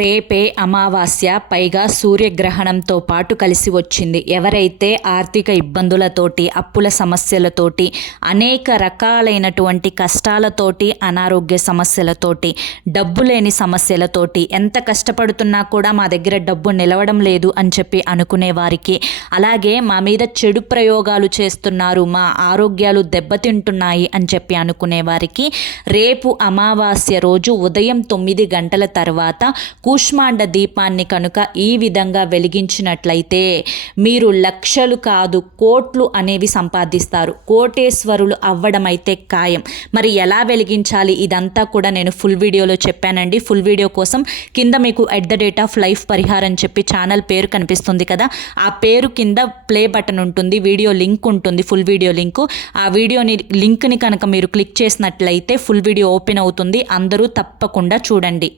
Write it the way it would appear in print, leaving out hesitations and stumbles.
రేపే అమావాస్య, పైగా సూర్యగ్రహణంతో పాటు కలిసి వచ్చింది. ఎవరైతే ఆర్థిక ఇబ్బందులతోటి, అప్పుల సమస్యలతోటి, అనేక రకాలైనటువంటి కష్టాలతోటి, అనారోగ్య సమస్యలతోటి, డబ్బు లేని సమస్యలతోటి, ఎంత కష్టపడుతున్నా కూడా మా దగ్గర డబ్బు నిలవడం లేదు అని చెప్పి అనుకునే వారికి, అలాగే మా మీద చెడు ప్రయోగాలు చేస్తున్నారు, మా ఆరోగ్యాలు దెబ్బతింటున్నాయి అని చెప్పి అనుకునే వారికి రేపు అమావాస్య రోజు ఉదయం 9 గంటల తర్వాత కూష్మాండ దీపాన్ని కనుక ఈ విధంగా వెలిగించినట్లయితే మీరు లక్షలు కాదు కోట్లు అనేవి సంపాదిస్తారు. కోటేశ్వరులు అవ్వడం అయితే ఖాయం. మరి ఎలా వెలిగించాలి ఇదంతా కూడా నేను ఫుల్ వీడియోలో చెప్పానండి. ఫుల్ వీడియో కోసం కింద మీకు @lifeparihar అని చెప్పి ఛానల్ పేరు కనిపిస్తుంది కదా, ఆ పేరు కింద ప్లే బటన్ ఉంటుంది, వీడియో లింక్ ఉంటుంది, ఫుల్ వీడియో లింకు. ఆ వీడియోని లింక్ని కనుక మీరు క్లిక్ చేసినట్లయితే ఫుల్ వీడియో ఓపెన్ అవుతుంది. అందరూ తప్పకుండా చూడండి.